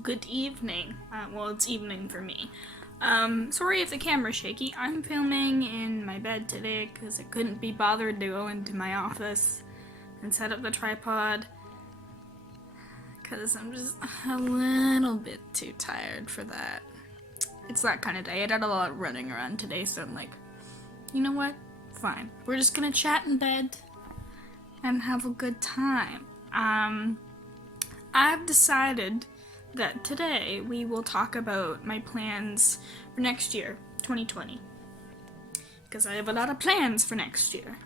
Good evening. Well, it's evening for me. Sorry if the camera's shaky. I'm filming in my bed today because I couldn't be bothered to go into my office and set up the tripod because I'm just a little bit too tired for that. It's that kind of day. I did a lot of running around today, so I'm like, you know what? Fine. We're just gonna chat in bed and have a good time. I've decided that today we will talk about my plans for next year, 2020. Because I have a lot of plans for next year.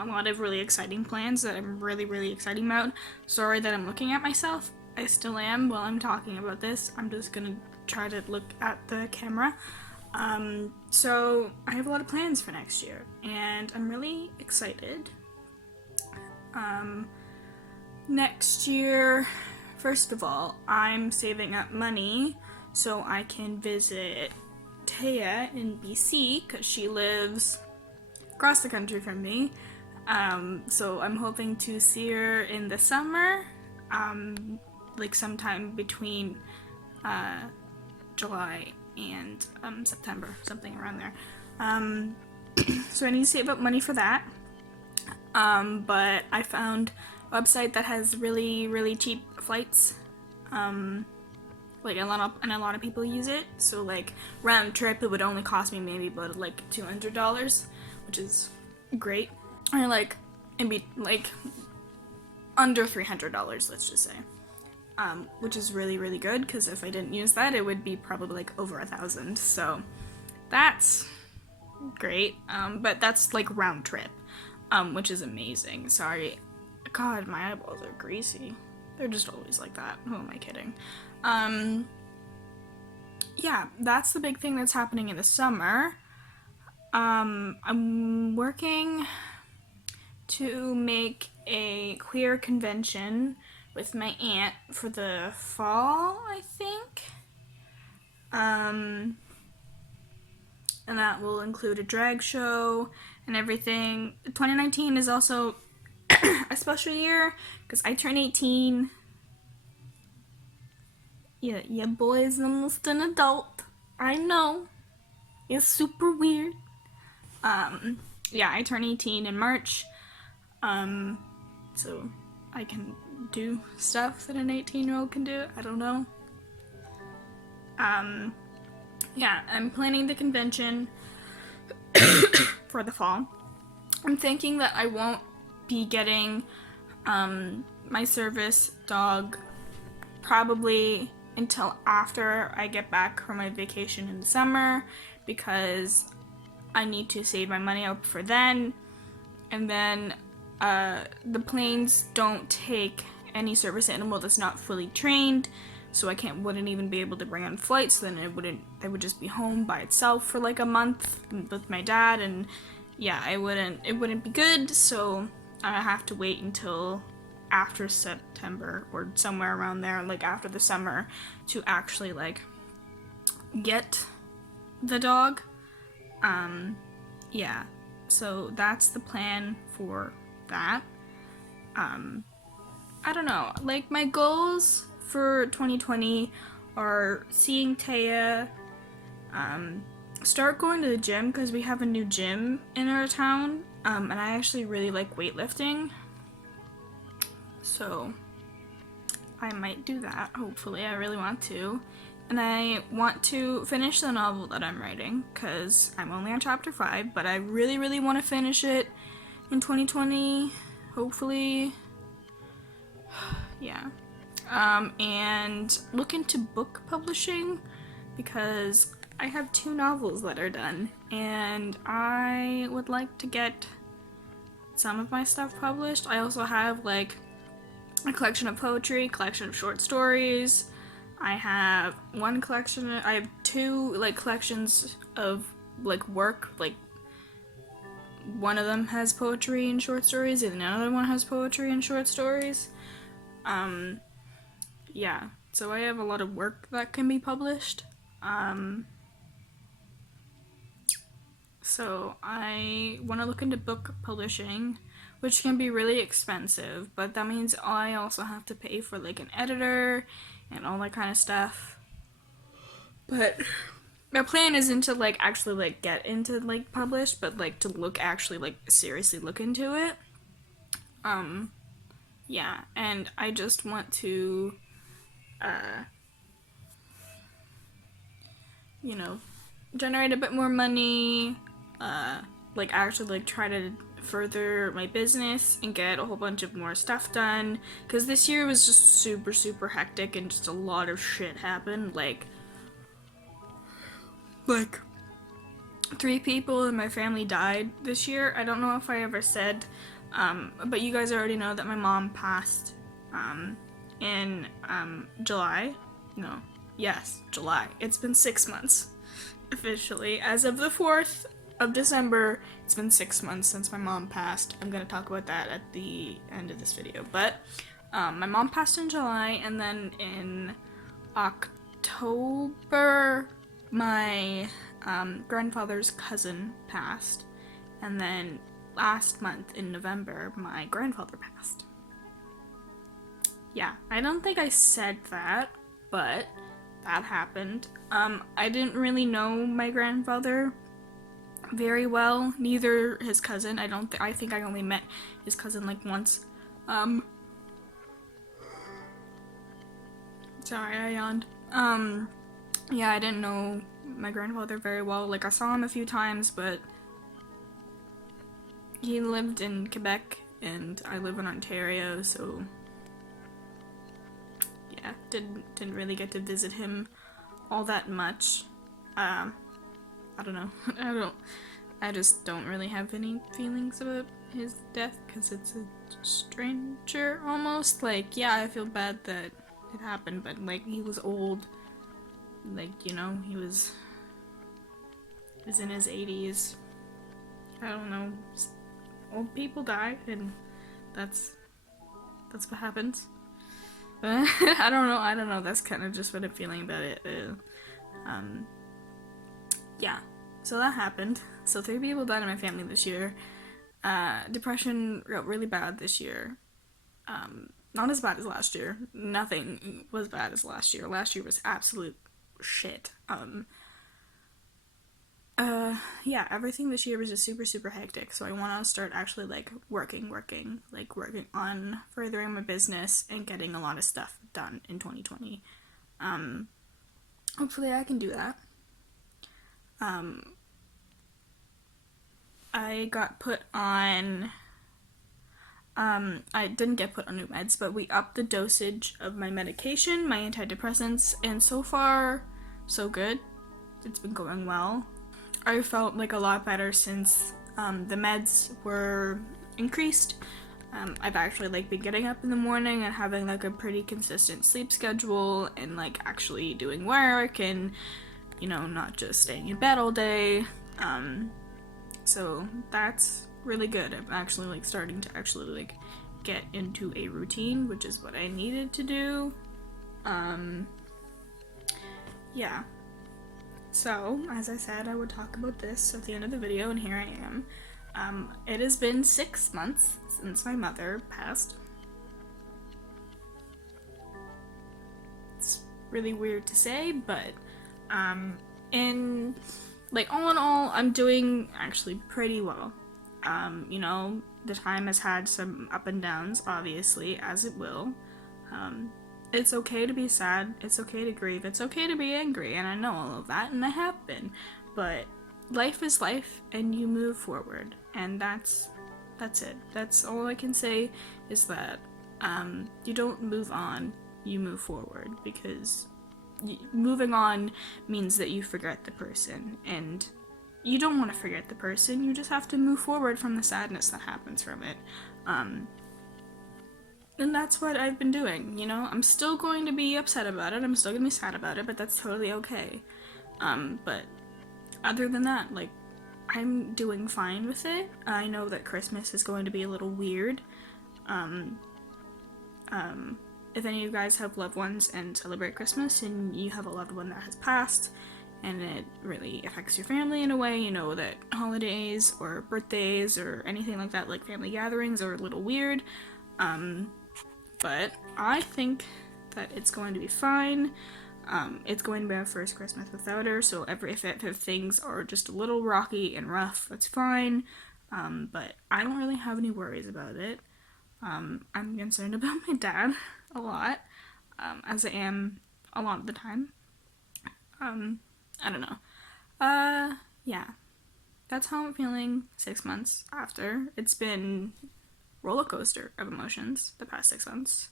A lot of really exciting plans that I'm really excited about. Sorry that I'm looking at myself. I still am while I'm talking about this. I'm just gonna try to look at the camera. So I have a lot of plans for next year, and I'm really excited. Next year, first of all, I'm saving up money so I can visit Taya in BC because she lives across the country from me. So I'm hoping to see her in the summer, like sometime between July and September, something around there. So I need to save up money for that. But I found a website that has really cheap flights. Like a lot of people use it. So like round trip, it would only cost me maybe about like $200, which is great. Or like maybe like under $300, let's just say. Which is really good, because if I didn't use that, it would be probably like over $1,000. So that's great. But that's like round trip, which is amazing. Sorry, God, my eyeballs are greasy. They're just always like that. Who am I kidding? Yeah, that's the big thing that's happening in the summer. I'm working to make a queer convention with my aunt for the fall, I think. And that will include a drag show and everything. 2019 is also a special year because I turn 18. Yeah, your boy is almost an adult. I know. It's super weird. Yeah, I turn 18 in March. So I can do stuff that an 18-year-old can do. I don't know. Yeah, I'm planning the convention for the fall. I'm thinking that I won't be getting my service dog probably until after I get back from my vacation in the summer, because I need to save my money up for then. And then the planes don't take any service animal that's not fully trained, so I wouldn't even be able to bring on flights. Then it would just be home by itself for like a month with my dad, and yeah, it wouldn't be good. So I have to wait until after September or somewhere around there, like after the summer, to actually like get the dog. Yeah, so that's the plan for that. I don't know, like my goals for 2020 are seeing Taya, start going to the gym because we have a new gym in our town, and I actually really like weightlifting, so I might do that, hopefully. I really want to. And I want to finish the novel that I'm writing, because I'm only on chapter 5, but I really want to finish it in 2020, hopefully. Yeah. And look into book publishing, because I have 2 novels that are done, and I would like to get some of my stuff published. I also have like a collection of poetry, collection of short stories. I have 2 like collections of like work, like one of them has poetry and short stories and another one has poetry and short stories. Yeah, so I have a lot of work that can be published. So I want to look into book publishing, which can be really expensive, but that means I also have to pay for like an editor and all that kind of stuff. But my plan isn't to like actually like get into like publish, but like to actually like seriously look into it. Yeah, and I just want to you know, generate a bit more money, like actually like try to further my business and get a whole bunch of more stuff done, because this year was just super hectic and just a lot of shit happened. Like 3 people in my family died this year. I don't know if I ever said, but you guys already know that my mom passed in July. No, yes, July. It's been 6 months officially. As of the 4th of December, it's been 6 months since my mom passed. I'm gonna talk about that at the end of this video. But my mom passed in July, and then in October, my grandfather's cousin passed, and then last month in November, my grandfather passed. Yeah, I don't think I said that, but that happened. I didn't really know my grandfather very well, neither his cousin. I think I only met his cousin like once. Sorry, I yawned. Yeah, I didn't know my grandfather very well. Like, I saw him a few times, but he lived in Quebec and I live in Ontario, so yeah, didn't really get to visit him all that much. I don't know. I just don't really have any feelings about his death because it's a stranger almost. Like, yeah, I feel bad that it happened, but like, he was old. Like, you know, he was in his 80s. I don't know. Old people die, and that's what happens. I don't know. That's kind of just what I'm feeling about it. Yeah. So that happened. So 3 people died in my family this year. Depression got really bad this year. Not as bad as last year. Nothing was bad as last year. Last year was absolute shit. Yeah, everything this year was just super hectic, so I want to start actually like working on furthering my business and getting a lot of stuff done in 2020. Hopefully I can do that. I got put on, I didn't get put on new meds, but we upped the dosage of my medication, my antidepressants, and so far, so good. It's been going well. I felt like a lot better since the meds were increased. I've actually like been getting up in the morning and having like a pretty consistent sleep schedule and like actually doing work and, you know, not just staying in bed all day. So that's really good. I'm actually like starting to actually like get into a routine, which is what I needed to do. Yeah. So, as I said, I would talk about this at the end of the video, and here I am. It has been 6 months since my mother passed. It's really weird to say, but, like, all in all, I'm doing actually pretty well. You know, the time has had some up and downs, obviously, as it will. It's okay to be sad, it's okay to grieve, it's okay to be angry, and I know all of that, and I have been, but life is life, and you move forward, and that's it. That's all I can say, is that, you don't move on, you move forward, because moving on means that you forget the person, and you don't want to forget the person, you just have to move forward from the sadness that happens from it. And that's what I've been doing, you know? I'm still going to be upset about it, I'm still gonna be sad about it, but that's totally okay. But other than that, like, I'm doing fine with it. I know that Christmas is going to be a little weird. If any of you guys have loved ones and celebrate Christmas, and you have a loved one that has passed, and it really affects your family in a way, you know that holidays or birthdays or anything like that, like family gatherings, are a little weird. But I think that it's going to be fine. It's going to be our first Christmas without her, so if things are just a little rocky and rough, that's fine. But I don't really have any worries about it. I'm concerned about my dad a lot, as I am a lot of the time. I don't know. Yeah. That's how I'm feeling 6 months after. It's been roller coaster of emotions the past 6 months.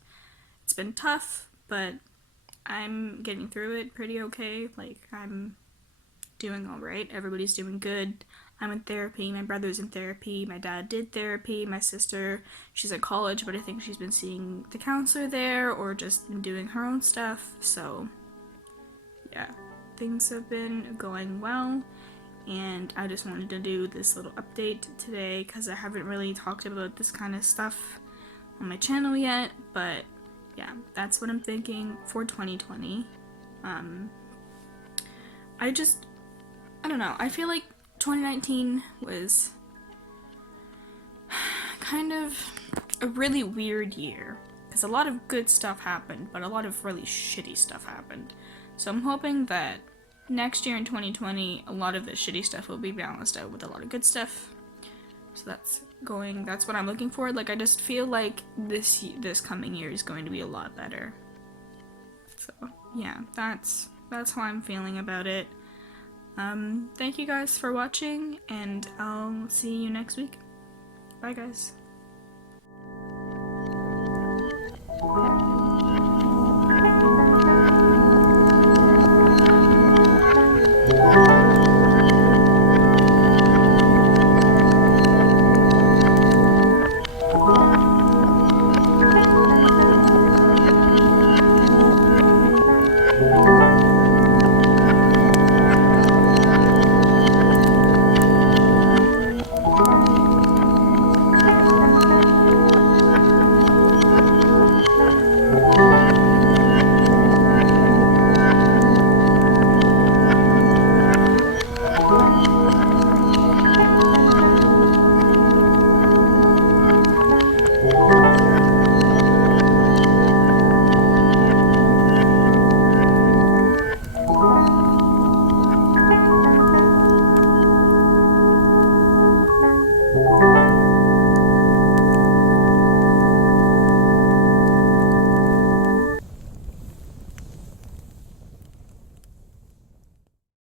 It's been tough, but I'm getting through it pretty okay. Like, I'm doing alright. Everybody's doing good. I'm in therapy. My brother's in therapy. My dad did therapy. My sister, she's at college, but I think she's been seeing the counselor there or just been doing her own stuff. So, yeah, things have been going well. And I just wanted to do this little update today because I haven't really talked about this kind of stuff on my channel yet, but yeah, that's what I'm thinking for 2020. I don't know, I feel like 2019 was kind of a really weird year because a lot of good stuff happened, but a lot of really shitty stuff happened. So I'm hoping that next year in 2020, a lot of the shitty stuff will be balanced out with a lot of good stuff. So that's what I'm looking for. Like, I just feel like this coming year is going to be a lot better. So, yeah, that's how I'm feeling about it. Thank you guys for watching, and I'll see you next week. Bye, guys.